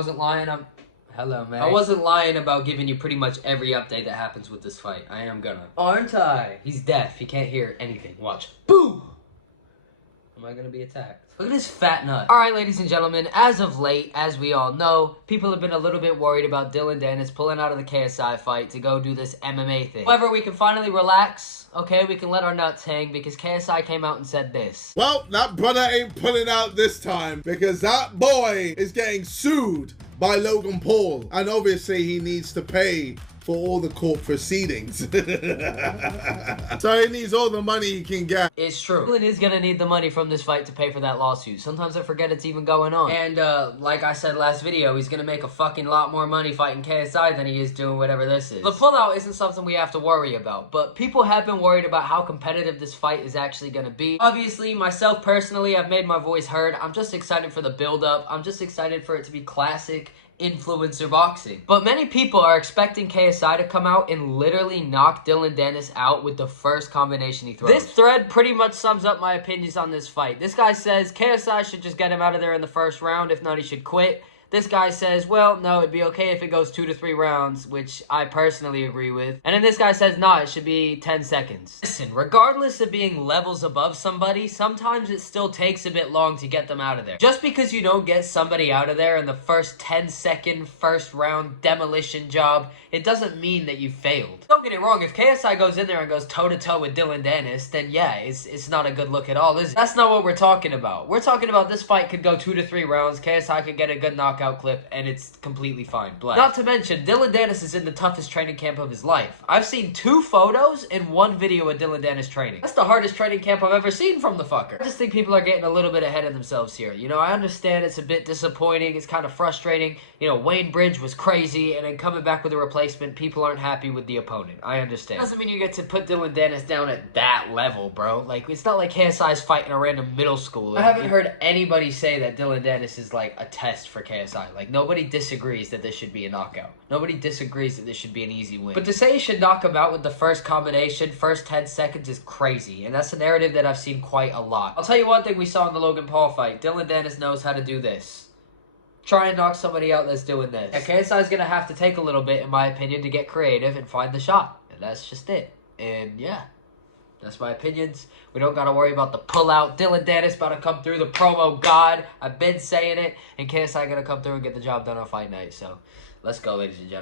wasn't lying. Hello, man. I wasn't lying about giving you pretty much every update that happens with this fight. I am gonna. Aren't I? He's deaf. He can't hear anything. Watch. Boom! Am I gonna be attacked? Look at his fat nut. Alright, ladies and gentlemen, as of late, as we all know, people have been a little bit worried about Dillon Danis pulling out of the KSI fight to go do this MMA thing. However, we can finally relax, okay? We can let our nuts hang because KSI came out and said this. Well, that brother ain't pulling out this time because that boy is getting sued by Logan Paul. And obviously he needs to pay for all the court proceedings. So he needs all the money he can get. It's true. Dillon is gonna need the money from this fight to pay for that lawsuit. Sometimes I forget it's even going on. And like I said last video, he's gonna make a fucking lot more money fighting KSI than he is doing whatever this is. The pullout isn't something we have to worry about, but people have been worried about how competitive this fight is actually gonna be. Obviously, myself personally, I've made my voice heard. I'm just excited for the build-up. I'm just excited for it to be classic influencer boxing. But many people are expecting KSI to come out and literally knock Dillon Danis out with the first combination he throws. This thread pretty much sums up my opinions on this fight. This guy says KSI should just get him out of there in the first round. If not, he should quit. This guy says, well, no, it'd be okay if it goes 2 to 3 rounds, which I personally agree with. And then this guy says, nah, it should be 10 seconds. Listen, regardless of being levels above somebody, sometimes it still takes a bit long to get them out of there. Just because you don't get somebody out of there in the first 10-second, first round demolition job, it doesn't mean that you failed. Don't get it wrong, if KSI goes in there and goes toe-to-toe with Dillon Danis, then yeah, it's not a good look at all, is it? That's not what we're talking about. We're talking about this fight could go 2 to 3 rounds, KSI could get a good knockout clip, and it's completely fine. Black. Not to mention, Dillon Danis is in the toughest training camp of his life. I've seen 2 photos and 1 video of Dillon Danis training. That's the hardest training camp I've ever seen from the fucker. I just think people are getting a little bit ahead of themselves here. You know, I understand it's a bit disappointing, it's kind of frustrating. You know, Wayne Bridge was crazy, and then coming back with a replacement, people aren't happy with the opponent. I understand. Doesn't mean you get to put Dillon Danis down at that level, bro. Like, it's not like KSI's fighting a random middle schooler. I haven't heard anybody say that Dillon Danis is like a test for KSI. Like, nobody disagrees that this should be a knockout. Nobody disagrees that this should be an easy win. But to say you should knock him out with the first combination, first 10 seconds is crazy. And that's a narrative that I've seen quite a lot. I'll tell you one thing we saw in the Logan Paul fight. Dillon Danis knows how to do this. Try and knock somebody out that's doing this. And KSI's going to have to take a little bit, in my opinion, to get creative and find the shot. And that's just it. And yeah. That's my opinions. We don't got to worry about the pullout. Dillon Danis about to come through, the promo god. I've been saying it. And KSI going to come through and get the job done on fight night. So, let's go, ladies and gentlemen.